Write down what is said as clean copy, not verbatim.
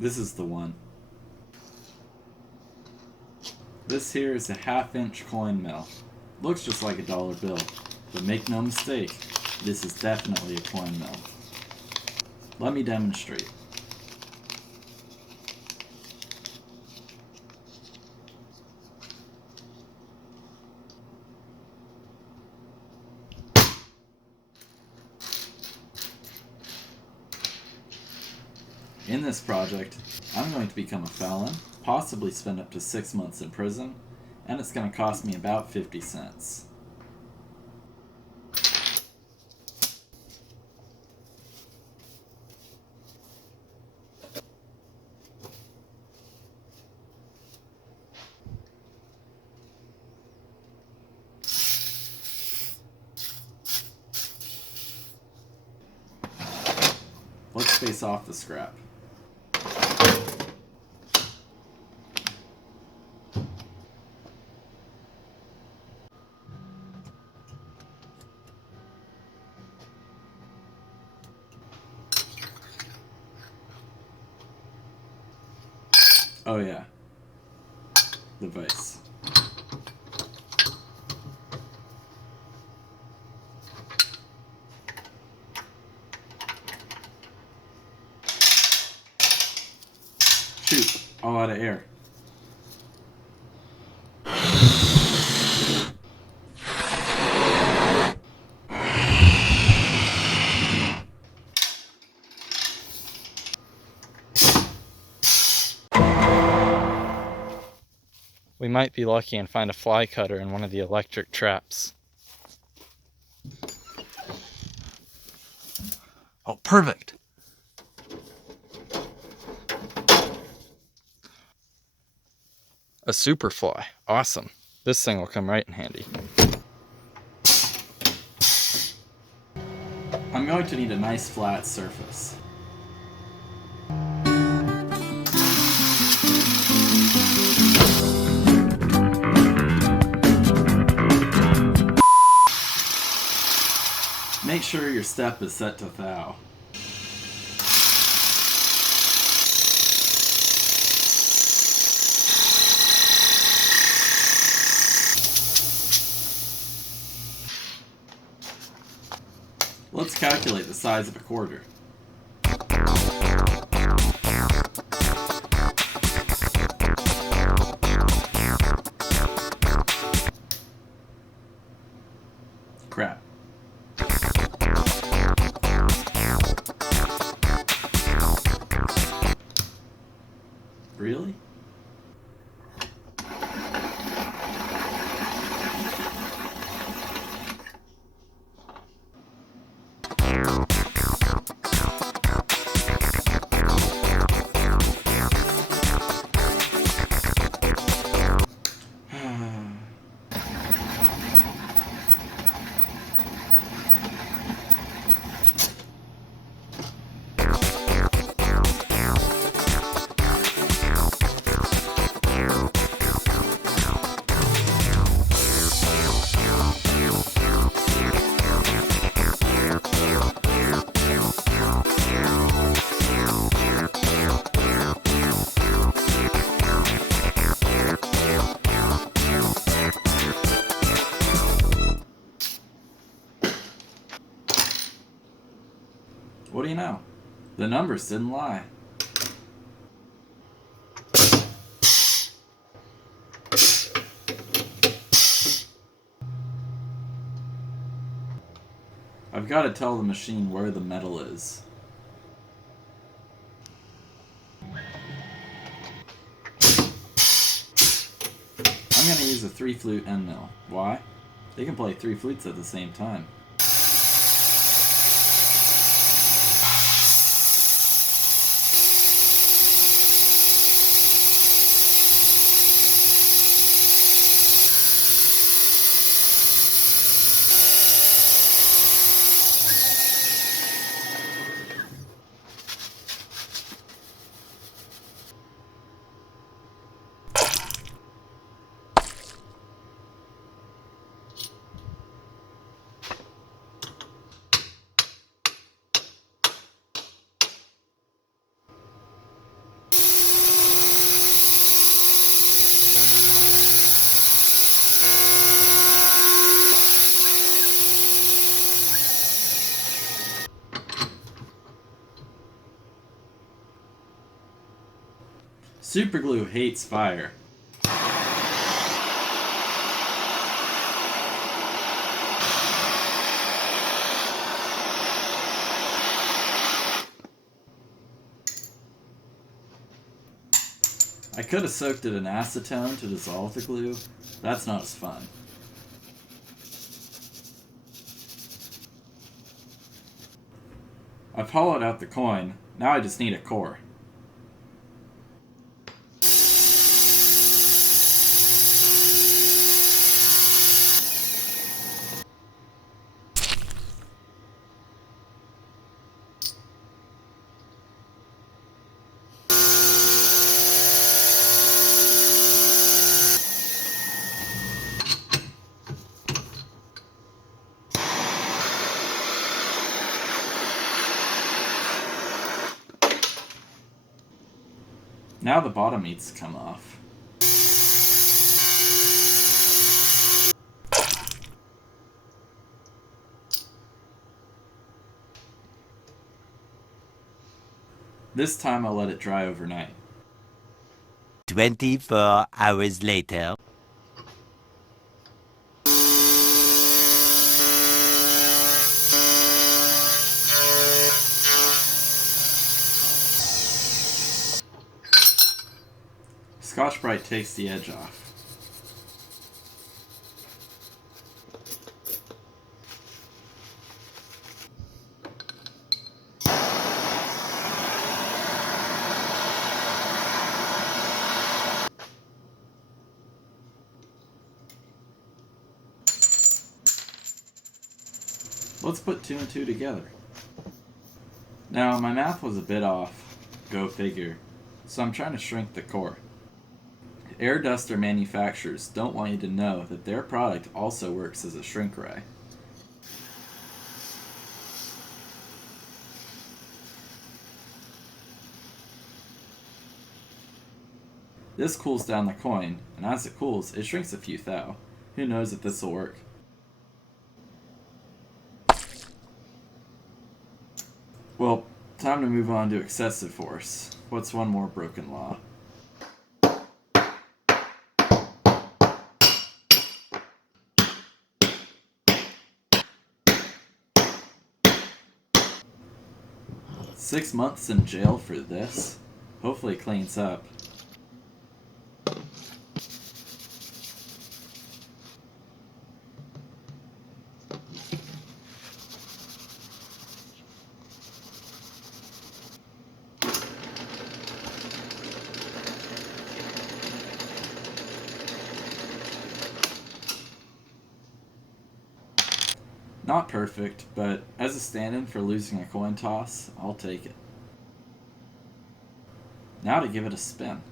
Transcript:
This is the one. This here is a 1/2-inch coin mill. Looks just like a dollar bill, but make no mistake, this is definitely a coin mill. Let me demonstrate. In this project, I'm going to become a felon, possibly spend up to 6 months in prison, and it's going to cost me about 50 cents. Let's face off the scrap. Oh yeah, the vise. Shoot, all out of air. We might be lucky and find a fly cutter in one of the electric traps. Oh, perfect! A super fly. Awesome. This thing will come right in handy. I'm going to need a nice flat surface. Make sure your step is set to thou. Let's calculate the size of a quarter. Crap. Really? What do you know? The numbers didn't lie. I've got to tell the machine where the metal is. I'm going to use a 3-flute end mill. Why? They can play 3 flutes at the same time. Super glue hates fire. I could have soaked it in acetone to dissolve the glue. That's not as fun. I've hollowed out the coin. Now I just need a core. Now the bottom needs to come off. This time I'll let it dry overnight. 24 hours later. Scotch-Brite takes the edge off. Let's put 2 and 2 together. Now, my math was a bit off, go figure, so I'm trying to shrink the core. Air duster manufacturers don't want you to know that their product also works as a shrink ray. This cools down the coin, and as it cools, it shrinks a few thou. Who knows if this will work? Well, time to move on to excessive force. What's one more broken law? "6 months in jail for this? Hopefully it cleans up." Not perfect, but as a stand-in for losing a coin toss, I'll take it. Now to give it a spin.